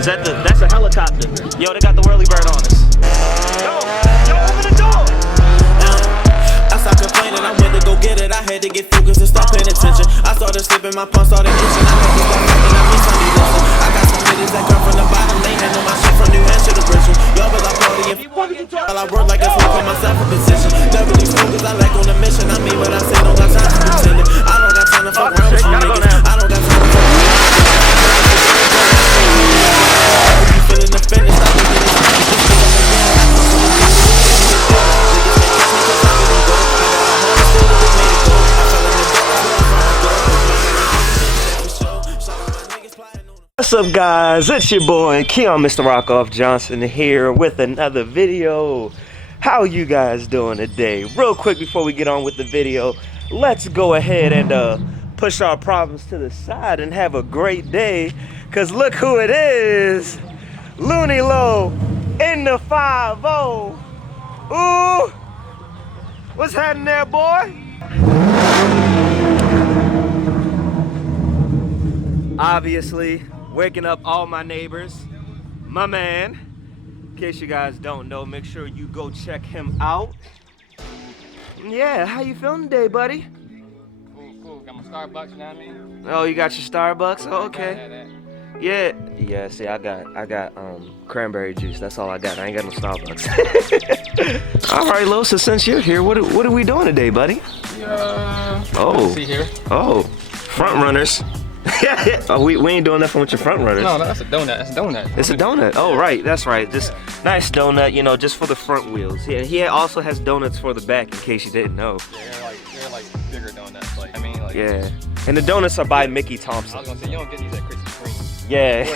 Is that that's a helicopter. Yo, they got the whirly bird on us. Yo, open the door. I stopped complaining, I went to go get it. I had to get focused and start paying attention. I started slipping, my palm started itching. I had to start thinking, I miss Sunday listen. I got some niggas that come from the bottom. They handle my shit from New Hampshire to Bristol. Y'all but I party and while I work like a slave, put myself in position. Never these focus, I like on the mission. I mean what I say, don't got time to pretend it. I don't got time to fuck around with you niggas. I don't got time to fuck around. You feeling offended, stop thinking it's time. What's up, guys? It's your boy Keon, Mr. Rockoff Johnson here with another video. How you guys doing today? Real quick before we get on with the video, let's go ahead and push our problems to the side and have a great day. Cause look who it is, Looney Low in the 5-0. Ooh, what's happening there, boy? Obviously, waking up all my neighbors. My man, in case you guys don't know, make sure you go check him out. Yeah, how you feeling today, buddy? Cool. Got my Starbucks, you know what I mean? Oh, you got your Starbucks? Oh, okay. Yeah, see, I got cranberry juice. That's all I got. I ain't got no Starbucks. All right, Lo, so since you're here, what are we doing today, buddy? See here. Oh, front runners. Oh, we ain't doing nothing with your front runners. No, that's a donut. That's a donut. It's a donut. Oh, right. That's right. This nice donut, you know, just for the front wheels. Yeah, he also has donuts for the back, in case you didn't know. Yeah, they're like bigger donuts. Like, I mean, like. Yeah. And the donuts are by Mickey Thompson. I was gonna say, you don't get these at Krispy Kreme. Yeah.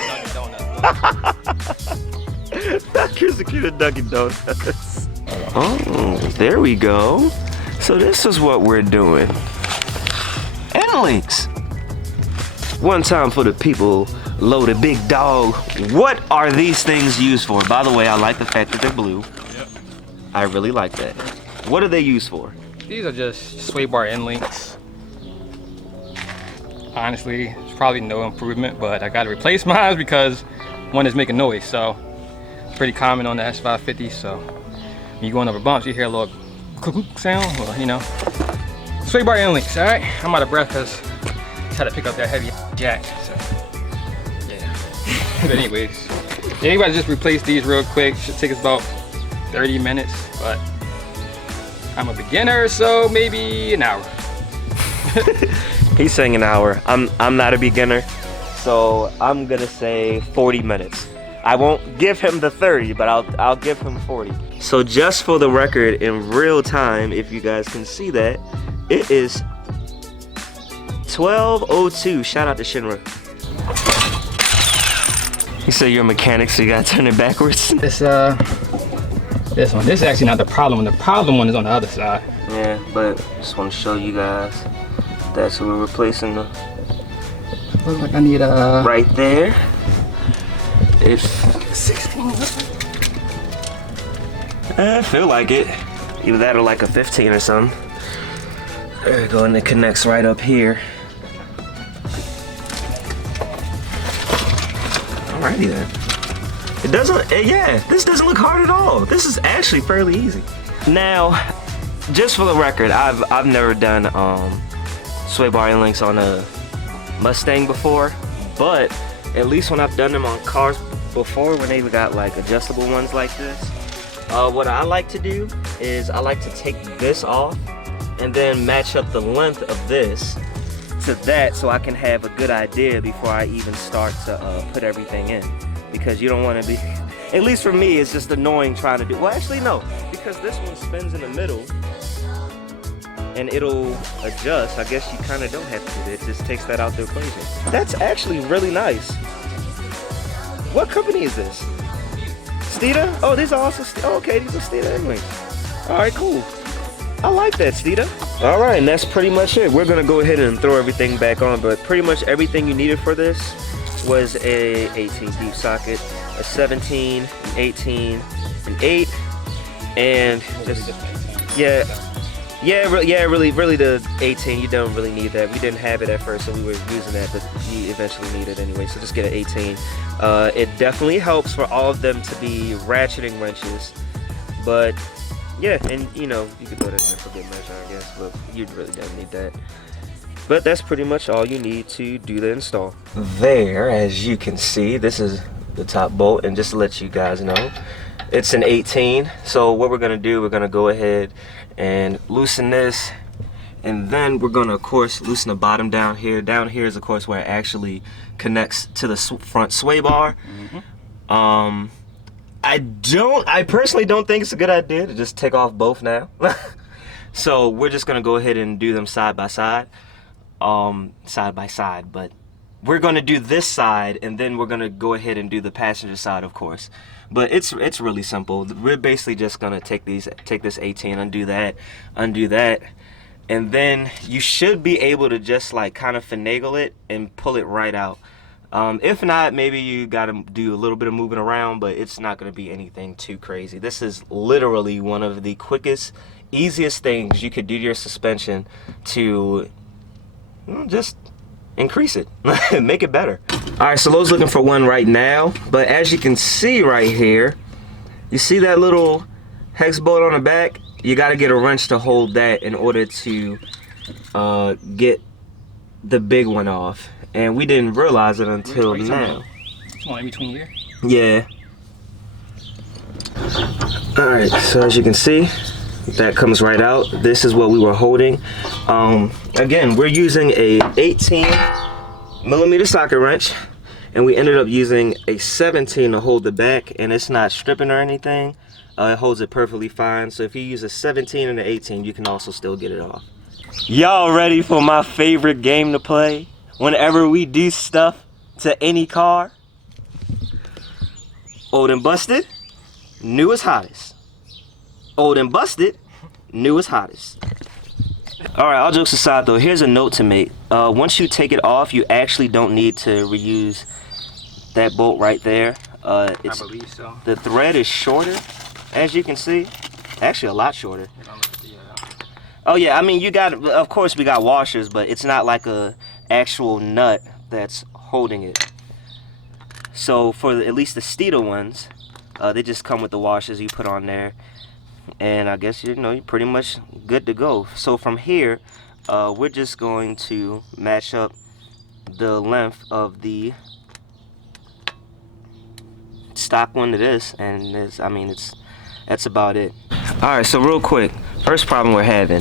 Krispy Kreme Dunkin' Donuts. Oh, there we go. So this is what we're doing. End links. One time for the people, loaded big dog. What are these things used for? By the way, I like the fact that they're blue. Yep. I really like that. What are they used for? These are just sway bar end links. Honestly, it's probably no improvement, but I gotta replace mine because one is making noise. So it's pretty common on the S550. So when you're going over bumps, you hear a little click sound. Well, you know, sway bar end links. All right, I'm out of breath because I had to pick up that heavy jack. So yeah. But anyways, anybody just replace these real quick. Should take us about 30 minutes, but I'm a beginner, so maybe an hour. He's saying an hour. I'm not a beginner, so I'm gonna say 40 minutes. I won't give him the 30, but I'll give him 40. So just for the record, in real time, if you guys can see that, it is 12:02. Shout out to Shinra. You say you're a mechanic, so you gotta turn it backwards. This one. This is actually not the problem one. The problem one is on the other side. Yeah, but just want to show you guys. That's what we're replacing. Looks like I need a right there. It's 16. I feel like it. Either that or like a 15 or something. There we go, and it connects right up here. Alrighty then. It doesn't, yeah, this doesn't look hard at all. This is actually fairly easy. Now, just for the record, I've never done sway bar end links on a Mustang before, but at least when I've done them on cars before, when they've got like adjustable ones like this, what I like to do is I like to take this off and then match up the length of this to that so I can have a good idea before I even start to put everything in. Because you don't want to be, at least for me, it's just annoying trying to do, well actually no, because this one spins in the middle and it'll adjust. I guess you kind of don't have to do it, it just takes that out the equation. That's actually really nice. What company is this? Steeda? Oh, these are also, oh, okay, these are Steeda End links. All right, cool. I like that, Steeda. All right, and that's pretty much it. We're gonna go ahead and throw everything back on, but pretty much everything you needed for this was a 18 deep socket, a 17, an 18, an 8, and just, yeah, Yeah, really the 18, you don't really need that. We didn't have it at first, so we were using that, but you eventually need it anyway, so just get an 18. It definitely helps for all of them to be ratcheting wrenches, but yeah, and you know, you can throw that in there for good measure, I guess, but you really don't need that. But that's pretty much all you need to do the install. There, as you can see, this is the top bolt, and just to let you guys know, it's an 18. So what we're gonna do, we're gonna go ahead and loosen this, and then we're gonna, of course, loosen the bottom down here. Down here is, of course, where it actually connects to the front sway bar. I personally don't think it's a good idea to just take off both now. So we're just gonna go ahead and do them side by side. But we're gonna do this side, and then we're gonna go ahead and do the passenger side, of course. But it's really simple. We're basically just gonna take this 18, undo that, and then you should be able to just like kind of finagle it and pull it right out. If not, maybe you gotta do a little bit of moving around, but it's not gonna be anything too crazy. This is literally one of the quickest, easiest things you could do to your suspension to just increase it, make it better. All right, so Lo's looking for one right now, but as you can see right here, you see that little hex bolt on the back? You got to get a wrench to hold that in order to get the big one off, and we didn't realize it until now. It's one in between here. Yeah. All right, so as you can see, that comes right out. This is what we were holding. Again, we're using a 18mm socket wrench, and we ended up using a 17 to hold the back, and it's not stripping or anything. It holds it perfectly fine. So if you use a 17 and an 18, you can also still get it off. Y'all ready for my favorite game to play whenever we do stuff to any car? Old and busted, new as hottest. Old and busted, new as hottest. All right, all jokes aside though, here's a note to make. Once you take it off, you actually don't need to reuse that bolt right there. I believe so. The thread is shorter, as you can see. Actually, a lot shorter. Oh yeah, I mean, you got, of course we got washers, but it's not like a actual nut that's holding it. So for at least the Steeda ones, they just come with the washers you put on there. And I guess, you know, you're pretty much good to go. So from here, we're just going to match up the length of the stock one to this, and this, I mean, that's about it. All right, so real quick, first problem we're having.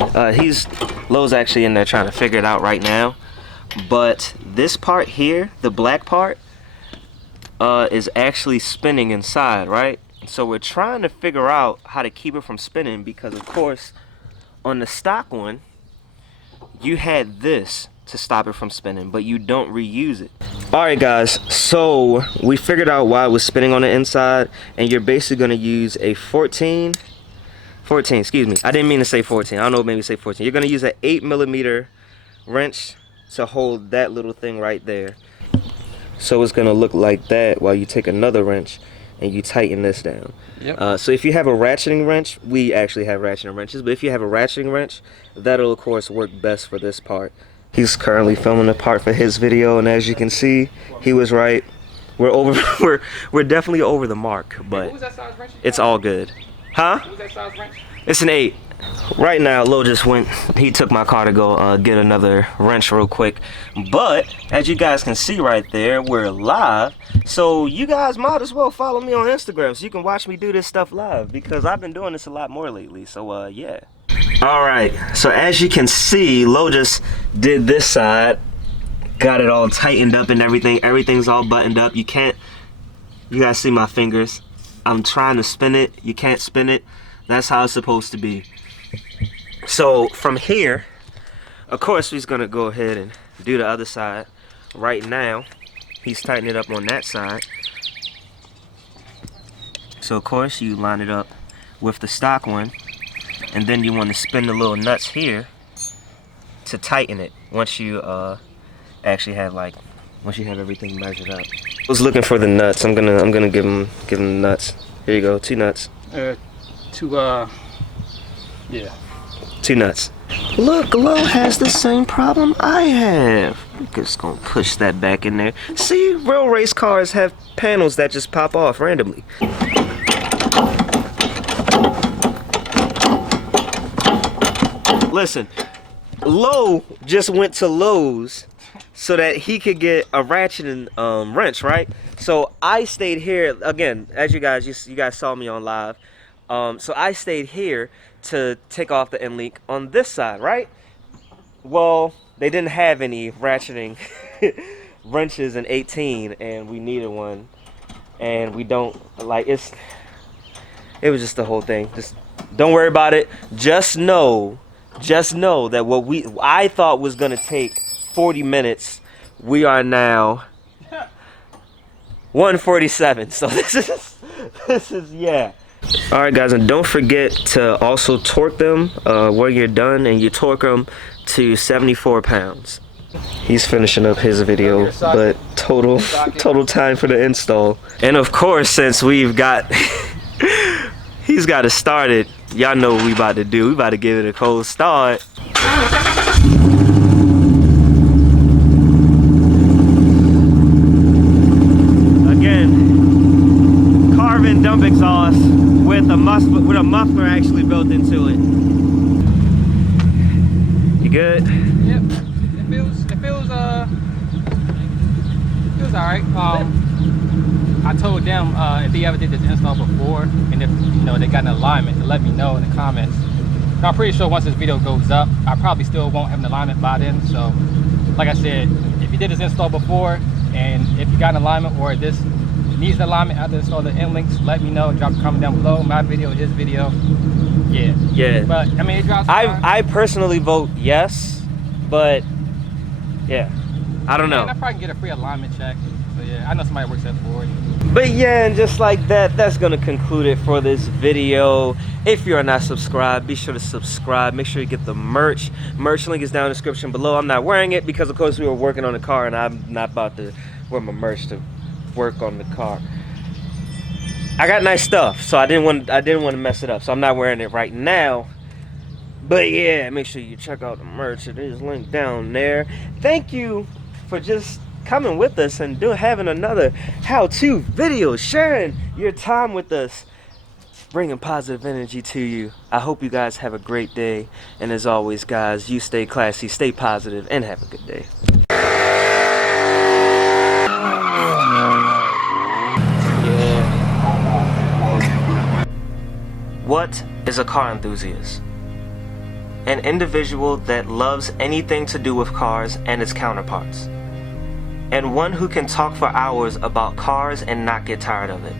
Lo's actually in there trying to figure it out right now. But this part here, the black part, is actually spinning inside, right? So we're trying to figure out how to keep it from spinning, because of course on the stock one you had this to stop it from spinning, but you don't reuse it. Alright guys, so we figured out why it was spinning on the inside, and you're basically going to use a 14, excuse me, I didn't mean to say 14, I don't know, maybe say 14. You're going to use an 8mm wrench to hold that little thing right there. So it's going to look like that while you take another wrench and you tighten this down. Yep. So if you have a ratcheting wrench, we actually have ratcheting wrenches, but if you have a ratcheting wrench, that'll of course work best for this part. He's currently filming the part for his video, and as you can see, he was right. We're over. we're definitely over the mark, but what was that size wrench it's all good. Huh? What was that size wrench? It's an 8. Right now, Lo just went. He took my car to go get another wrench real quick. But as you guys can see right there, we're live. So you guys might as well follow me on Instagram so you can watch me do this stuff live, because I've been doing this a lot more lately. So yeah. All right. So as you can see, Lo just did this side, got it all tightened up and everything. Everything's all buttoned up. You guys see my fingers? I'm trying to spin it. You can't spin it. That's how it's supposed to be. So from here, of course, he's gonna go ahead and do the other side. Right now, he's tightening it up on that side. So of course, you line it up with the stock one, and then you want to spin the little nuts here to tighten it. Once you actually have once you have everything measured up. I was looking for the nuts. I'm gonna give him the nuts. Here you go, 2 nuts. Yeah. Two nuts. Look, Lo has the same problem I have. We're just gonna push that back in there. See, real race cars have panels that just pop off randomly. Listen, Lo just went to Lowe's so that he could get a ratchet and wrench, right? So I stayed here again, as you guys saw me on live. So I stayed here to take off the end link on this side, right? Well, they didn't have any ratcheting wrenches in 18, and we needed one, and we don't like it was just the whole thing. Just don't worry about it. Just know that what I thought was gonna take 40 minutes, we are now 147. So this is yeah. All right, guys, and don't forget to also torque them when you're done, and you torque them to 74 pounds. He's finishing up his video, but total time for the install. And of course, since we've got he's got it started, y'all know what we about to do. We about to give it a cold start. Again, carbon dump exhaust with a muffler actually built into it. You good? Yep. It feels alright. I told them if they ever did this install before, and if they got an alignment, to let me know in the comments. Now, I'm pretty sure once this video goes up, I probably still won't have an alignment by then. So, like I said, if you did this install before, and if you got an alignment or this needs an alignment after install the end links, let me know. Drop a comment down below. My video, his video. Yeah. But I mean, it drops. I personally vote yes, but yeah, I don't know. And I probably can get a free alignment check. So yeah, I know somebody works at Ford. But yeah, and just like that, that's gonna conclude it for this video. If you are not subscribed, be sure to subscribe. Make sure you get the merch. Merch link is down in the description below. I'm not wearing it because of course we were working on the car, and I'm not about to wear my merch to work on the car. I got nice stuff, so I didn't want to mess it up, so I'm not wearing it right now. But yeah, make sure you check out the merch. It is linked down there. Thank you for just coming with us and having another how-to video, sharing your time with us, bringing positive energy to you. I hope you guys have a great day, and as always, guys, you stay classy, stay positive, and have a good day. What is a car enthusiast? An individual that loves anything to do with cars and its counterparts, and one who can talk for hours about cars and not get tired of it.